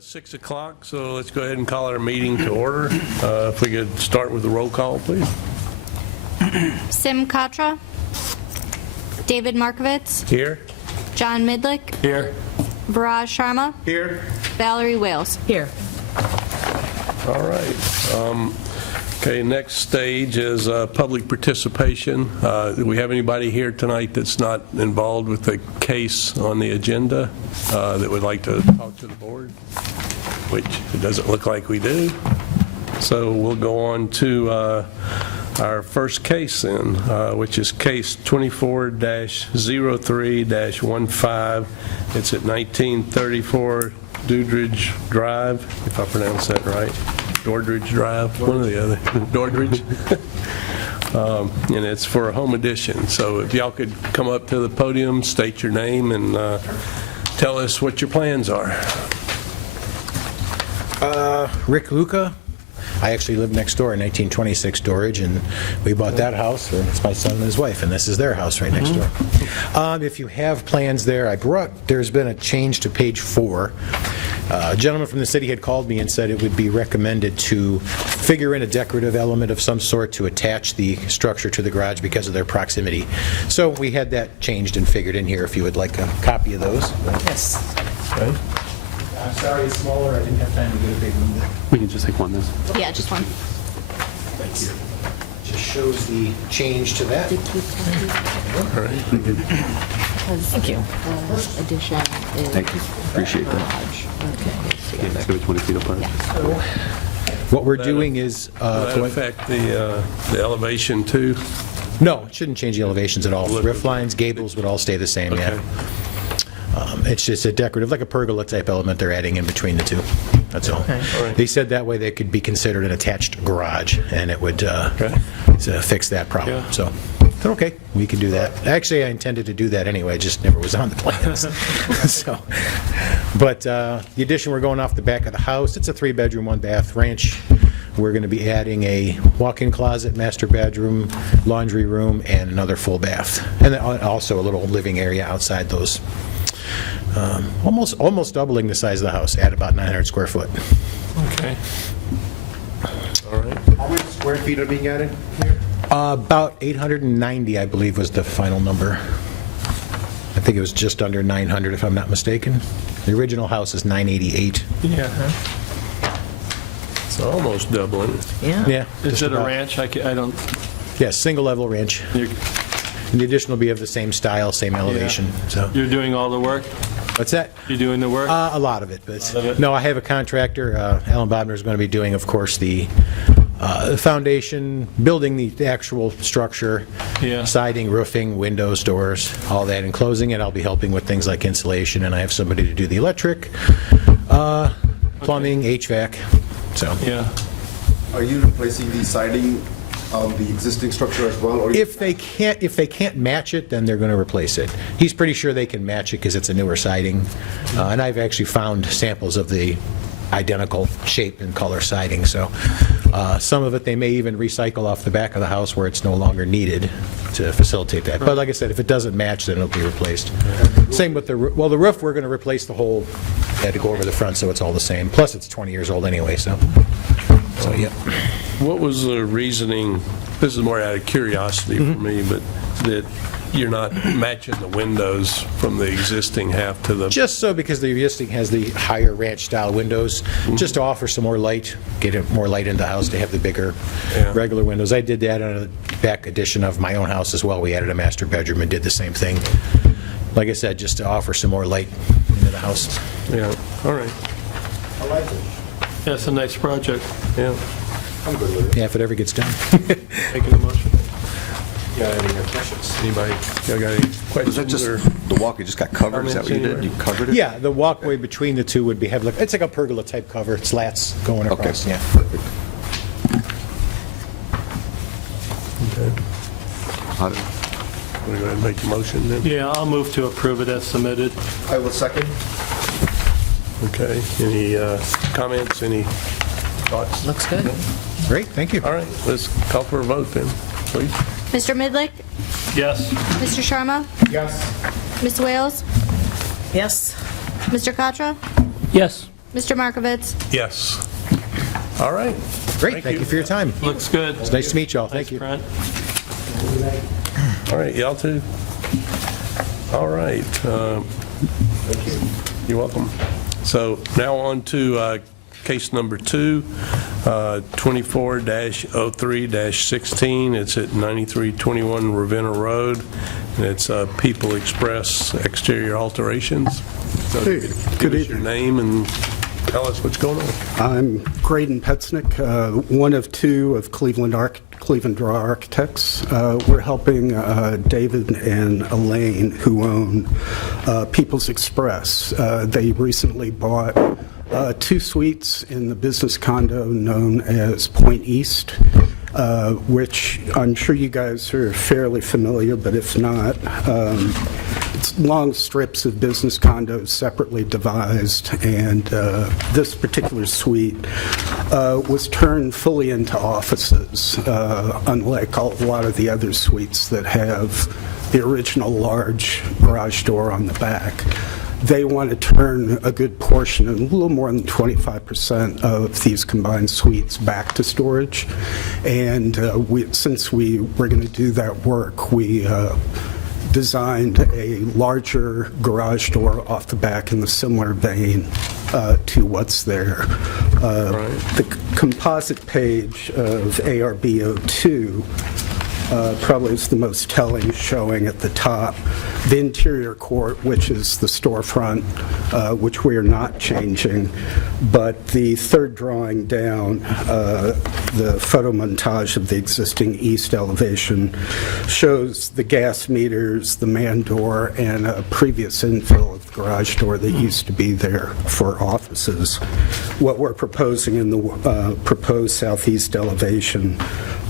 6 o'clock, so let's go ahead and call our meeting to order. If we could start with the roll call, please. Sim Katra, David Markovitz, Here. John Midlick, Here. Viraj Sharma, Here. Valerie Wales. Here. All right. Okay, next stage is public participation. Do we have anybody here tonight that's not involved with the case on the agenda that would like to talk to the board? Which it doesn't look like we do. So we'll go on to our first case then, which is case 24-03-15. It's at 1934 Doordridge Drive, if I pronounce that right. Doordridge Drive, one or the other. Doordridge. And it's for a home addition. So if y'all could come up to the podium, state your name, and tell us what your plans are. Rick Luca. I actually lived next door in 1926 Dorridge, and we bought that house. It's my son and his wife, and this is their house right next door. If you have plans there, there's been a change to page 4. A gentleman from the city had called me and said it would be recommended to figure in a decorative element of some sort to attach the structure to the garage because of their proximity. So we had that changed and figured in here if you would like a copy of those. Yes. Okay. I'm sorry it's smaller. I didn't have time to get a big one. We can just take one then. Yeah, just one. Thank you. Just shows the change to that. All right. Thank you. Addition is Thank you. Appreciate that. garage. Okay. Yeah, it's going to be 20 feet apart. What we're doing is... Will that affect the elevation too? No, it shouldn't change the elevations at all. Roof lines, gables would all stay the same, yeah. Okay. It's just a decorative, like a pergola type element they're adding in between the two. That's all. right. They said that way they could be considered an attached garage, and it would fix that problem. Yeah. So, they're okay, we can do that. Actually, I intended to do that anyway, just never was on the plans. So, but the addition, we're going off the back of the house. It's a 3-bedroom, 1-bath ranch. We're going to be adding a walk-in closet, master bedroom, laundry room, and another full bath. And then also a little living area outside those. Almost doubling the size of the house at about 900 square foot. Okay. All right. How many square feet are being added here? About 890, I believe, was the final number. I think it was just under 900, if I'm not mistaken. The original house is 988. Yeah. So almost doubling it. Yeah. Yeah. Is just it a about. ranch? I don't, Yes, single-level ranch. you're And the addition will be of the same style, same elevation. So, you're doing all the work? what's that? You're doing the work? A lot of it, but lot of it? no, I have a contractor. Alan Bobner is going to be doing, of course, the foundation, building the actual structure, Yeah. siding, roofing, windows, doors, all that, and closing it. I'll be helping with things like insulation, and I have somebody to do the electric, plumbing, HVAC. So, Yeah. Are you replacing the siding on the existing structure as well? Or if they can't match it, then they're going to replace it. He's pretty sure they can match it because it's a newer siding, and I've actually found samples of the identical shape and color siding. So some of it they may even recycle off the back of the house where it's no longer needed to facilitate that. But like I said, if it doesn't match, then it'll be replaced. Same with the roof. We're going to replace the whole. Had to go over the front, so it's all the same. Plus, it's 20 years old anyway. So yeah. What was the reasoning, this is more out of curiosity for me, but that you're not matching the windows from the existing half to the... Just so because the existing has the higher ranch-style windows, just to offer some more light, get more light into the house to have the bigger Yeah. regular windows. I did that on a back addition of my own house as well. We added a master bedroom and did the same thing. Like I said, just to offer some more light into the house. Yeah, all right, I like it. Yeah, it's a nice project. yeah. I'm good with it. Yeah, if it ever gets done. Making a motion. Yeah, any other questions? Anybody, y'all got any Was questions? that just or- the walk? You just got covered? Is that what you did? You covered it? Yeah, the walkway between the two would be, it's like a pergola-type cover, slats going across, yeah. How did- Want to go ahead and make the motion then? Yeah, I'll move to approve it as submitted. I will second. Okay, any comments, any thoughts? Looks good. Great, thank you. All right, let's call for a vote then, please. Mr. Midlick, Yes. Mr. Sharma, Yes. Ms. Wales, Yes. Mr. Katra, Yes. Mr. Markovitz? Yes. All right. Great, thank you for your time. Looks good. It's nice to meet you all. Thank you. Brent. All right, y'all too? All right. You're welcome. So now on to case number 2, 24-03-16. It's at 9321 Ravenna Road, and it's People Express exterior alterations. So Hey, give good us your name and tell us what's going on. I'm Graydon Petznick, one of 2 of Cleveland Draw Architects. We're helping David and Elaine, who own People's Express. They recently bought 2 suites in the business condo known as Point East, which I'm sure you guys are fairly familiar, but if not, it's long strips of business condos separately devised, and this particular suite was turned fully into offices, unlike a lot of the other suites that have the original large garage door on the back. They want to turn a good portion, a little more than 25% of these combined suites back to storage. And since we were going to do that work, we designed a larger garage door off the back in the similar vein to what's there. The composite page of ARB02 probably is the most telling, showing at the top the interior court, which is the storefront, which we are not changing. But the third drawing down, the photo montage of the existing east elevation, shows the gas meters, the man door, and a previous infill of the garage door that used to be there for offices. What we're proposing in the proposed southeast elevation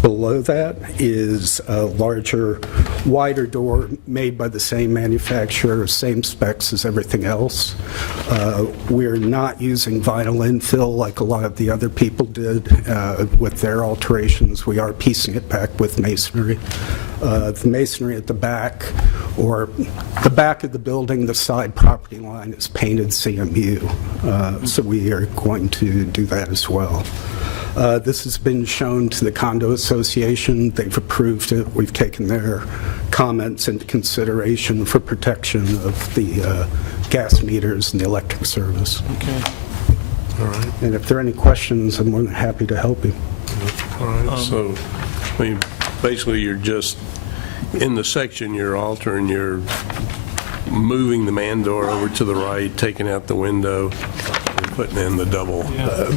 below that is a larger, wider door made by the same manufacturer, same specs as everything else. We're not using vinyl infill like a lot of the other people did with their alterations. We are piecing it back with masonry. The masonry at the back, or the back of the building, the side property line is painted CMU. So we are going to do that as well. This has been shown to the condo association. They've approved it. We've taken their comments into consideration for protection of the gas meters and the electric service. Okay. All right. And if there are any questions, I'm more than happy to help you. All right. So, I mean, basically, you're just, in the section, you're altering, you're moving the man door over to the right, taking out the window, and putting in the double.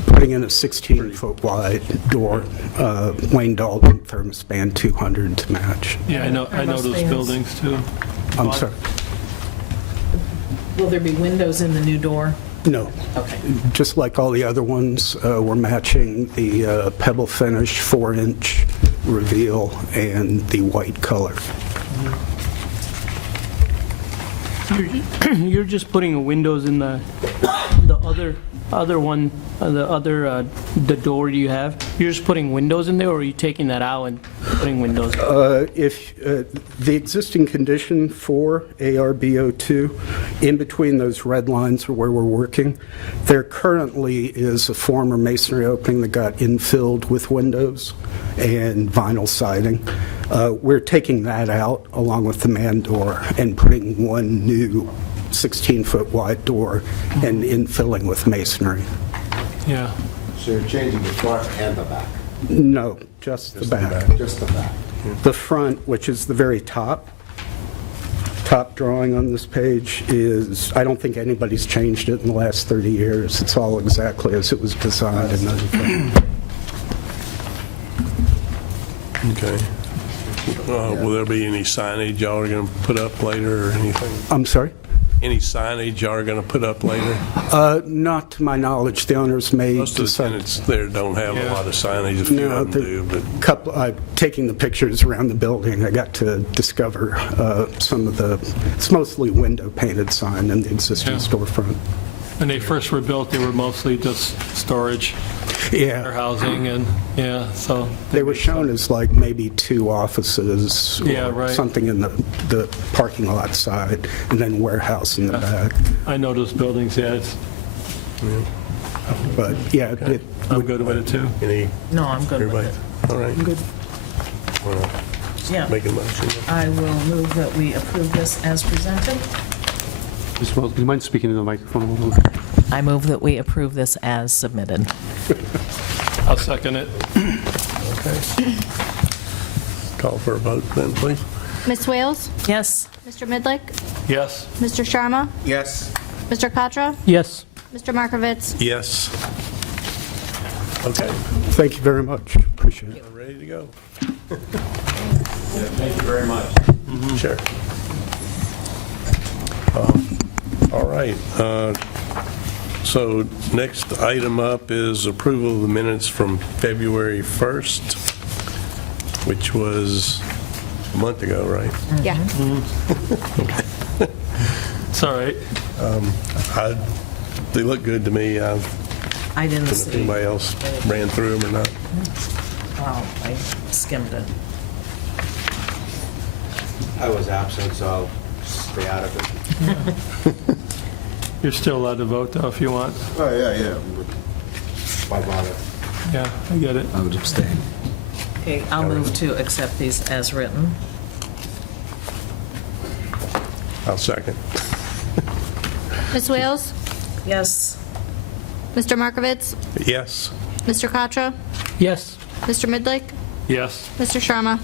Putting in a 16-foot wide door, Wayne Dalton Thermospan 200 to match. Yeah, I know those buildings too. I'm sorry. Will there be windows in the new door? No. Okay. Just like all the other ones, we're matching the pebble finish 4-inch reveal and the white color. You're just putting windows in the other one, the door you have. You're just putting windows in there, or are you taking that out and putting windows? If the existing condition for ARB02, in between those red lines are where we're working, there currently is a former masonry opening that got infilled with windows and vinyl siding. We're taking that out along with the man door and putting one new 16-foot wide door and infilling with masonry. Yeah. So you're changing the front and the back? No, just the back. Just the back. The front, which is the very top drawing on this page, is, I don't think anybody's changed it in the last 30 years. It's all exactly as it was designed and everything. Okay. Will there be any signage y'all are going to put up later or anything? I'm sorry? Any signage y'all are going to put up later? Not to my knowledge. The owners may Most of the decide. tenants there don't have a lot of signage, a few of them do, but... Taking the pictures around the building, I got to discover some of the, it's mostly window painted sign in the existing Yeah. storefront. When they first were built, they were mostly just storage, warehousing, and, yeah, so. They were shown as like maybe 2 offices Yeah, or right. something in the parking lot side, and then warehouse in the back. I know those buildings, yeah, it's, But, yeah, I'm good with it, too. Any, No, I'm good with everybody? it. All right. good. Wanna Yeah. Make a motion. I will move that we approve this as presented. Ms. Wells, do you mind speaking to the microphone a little bit? I move that we approve this as submitted. I'll second it. Okay. Call for a vote then, please. Ms. Wales? Yes. Mr. Midlick? Yes. Mr. Sharma? Yes. Mr. Katra? Yes. Mr. Markovitz? Yes. Okay, Thank you very much. Appreciate it. we're ready to go. Thank you very much. Sure. All right. So next item up is approval of the minutes from February 1st, which was a month ago, right? Yeah. It's all right. They look good to me. I I didn't don't know if see. anybody else ran through them or not. Wow, I skimmed it. I was absent, so I'll stay out of it. You're still allowed to vote, though, if you want. Oh, yeah. Why bother? Yeah, I get it. I would abstain. Okay, I'll move to accept these as written. I'll second. Ms. Wales? Yes. Mr. Markovitz? Yes. Mr. Katra? Yes. Mr. Midlick? Yes. Mr. Sharma?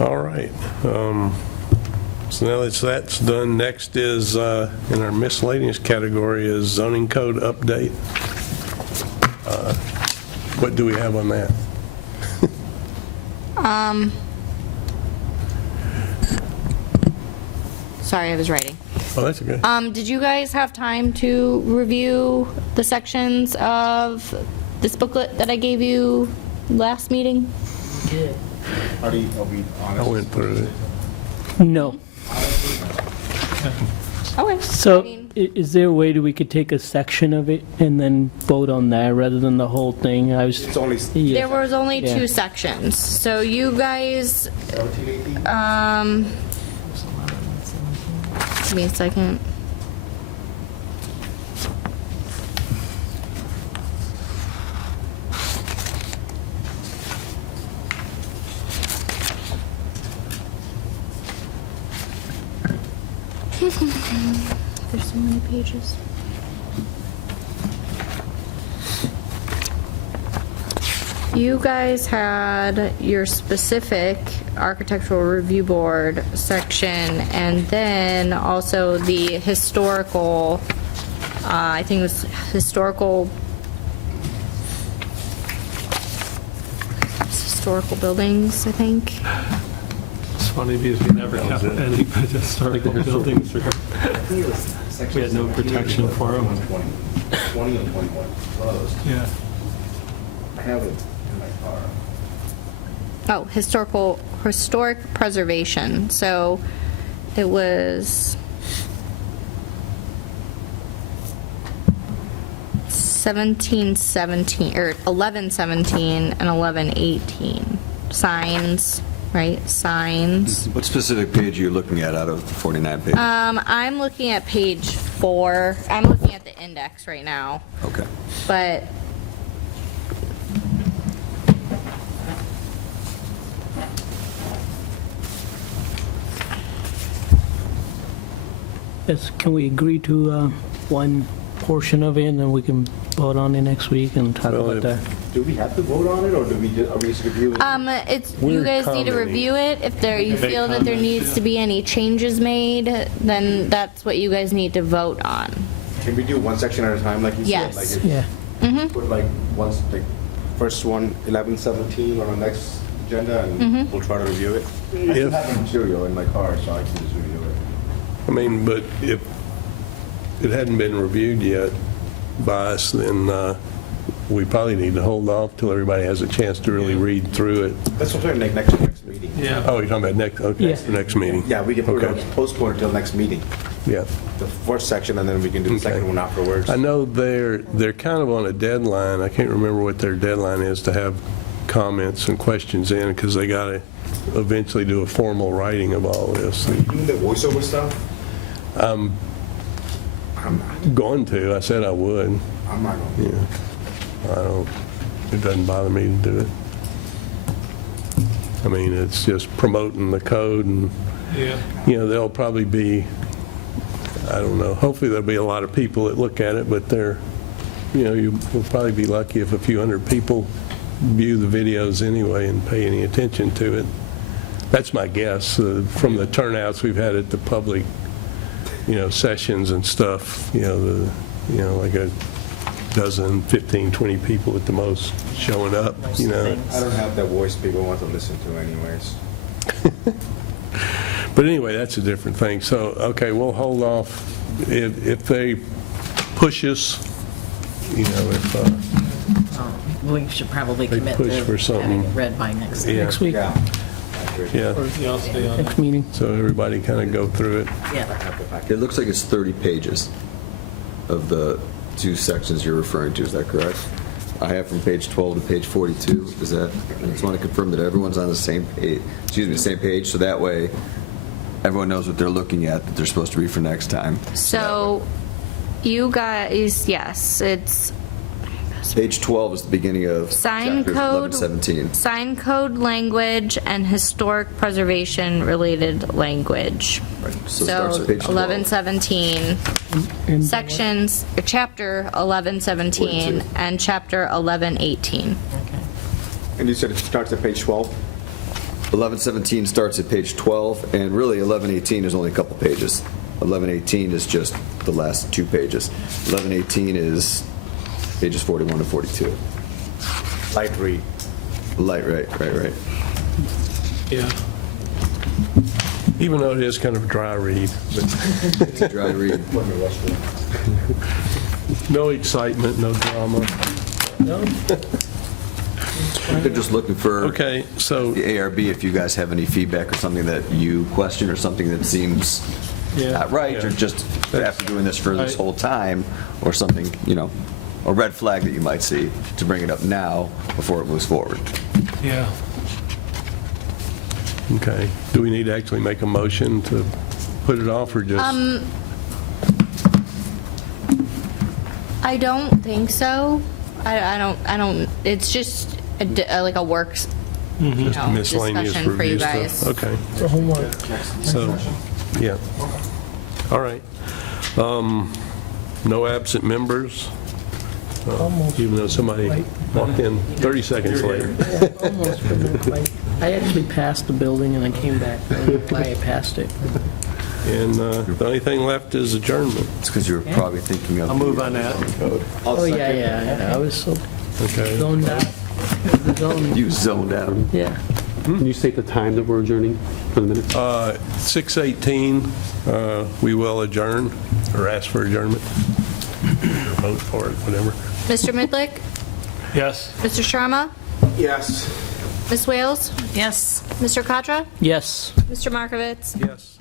All right. So now that that's done, next is, in our miscellaneous category, is zoning code update. What do we have on that? Sorry, I was writing. Oh, that's okay. Did you guys have time to review the sections of this booklet that I gave you last meeting? Are we I honest? went through it. No. Okay. So I mean- is there a way that we could take a section of it and then vote on that rather than the whole thing? I was. It's only Yeah. There was only Yeah. 2 sections, so you guys, 17, 18? give me a second. There's so many pages. You guys had your specific architectural review board section, and then also the historical, I think it was historical buildings, I think. It's funny because we never have any historical buildings. We had no protection for them. 20 and 21, one of those. Yeah. I have it in my car. Oh, historic preservation. So it was 1717, or 1117 and 1118. Signs, right? Signs. What specific page are you looking at out of the 49 pages? I'm looking at page 4. I'm looking at the index right now, Okay. but Yes, can we agree to one portion of it and then we can vote on it next week and talk Well, about that? Do we have to vote on it, or do we just, are we just reviewing? it's, you We're guys need to commenting. review it. If you Make feel that there comments, needs yeah. to be any changes made, then that's what you guys need to vote on. Can we do one section at a time, like you said? Yes. Like if- Yeah. Put like once, like, first one, 11, 17 on our next agenda, and we'll try to review it. I still If- have the material in my car, so I can just review it. I mean, but if it hadn't been reviewed yet by us, then we probably need to hold off till everybody has a chance to really read through it. That's what we're like next meeting. Yeah. Oh, you're talking about next, okay, Yeah. the next meeting? Yeah, we can put it Okay. on, postpone it till next meeting, Yeah. the first section, and then we can do the second Okay. one afterwards. I know they're kind of on a deadline. I can't remember what their deadline is to have comments and questions in, because they got to eventually do a formal writing of all this. Doing the voiceover stuff? I'm Going to, I said I would. not going to. Yeah. I don't, it doesn't bother me to do it. I mean, it's just promoting the code and, Yeah. there'll probably be, I don't know, hopefully there'll be a lot of people that look at it, but you'll probably be lucky if a few hundred people view the videos anyway and pay any attention to it. That's my guess, from the turnouts we've had at the public, sessions and stuff, like a dozen, 15, 20 people at the most showing up, I don't have that voice people want to listen to anyways. But anyway, that's a different thing. So, okay, we'll hold off. If they push us, if, We should probably They commit push to for something. having it read by next. Yeah. Next week, Yeah. I agree. yeah, Yeah, I'll stay on. next meeting. so everybody kind of go through it. Yeah. It looks like it's 30 pages of the 2 sections you're referring to, is that correct? I have from page 12 to page 42, is that, I just want to confirm that everyone's on the same page, same page, so that way everyone knows what they're looking at, that they're supposed to read for next time. So, you guys, yes, it's Page 12 is the beginning of sign chapters code, 11, 17. sign code language and historic preservation related language. Right, so it starts So at page 12. 1117, sections, chapter 1117 42. and chapter 1118. And you said it starts at page 12? 1117 starts at page 12, and really 1118 is only a couple pages. 1118 is just the last 2 pages. 1118 is pages 41 to 42. Light read. Light, right. Yeah. Even though it is kind of a dry read, but It's a dry read. no excitement, no drama. They're just looking for Okay, so, the ARB, if you guys have any feedback or something that you question or something that seems Yeah. not right, or just after doing this for this whole time, or something, a red flag that you might see, to bring it up now before it moves forward. Yeah. okay, do we need to actually make a motion to put it off or just? I don't think so. I don't, it's just like a works, Just miscellaneous discussion for you review guys. stuff? Okay, For homework. so, yeah. All right. No absent members, even though somebody walked in 30 seconds later. Almost, but I actually passed the building and I came back. I don't know why I passed it. And the only thing left is adjournment. It's because you were probably thinking of. I'll move on that. Code. Oh, yeah, I was so Okay. zoned out. Zoned, You zoned out. yeah. Can you state the time that we're adjourning for the minutes? 6:18, we will adjourn, or ask for adjournment. Or vote for it, whatever. Mr. Midlick, Yes. Mr. Sharma, Yes. Ms. Wales, Yes. Mr. Katra, Yes. Mr. Markovitz. Yes.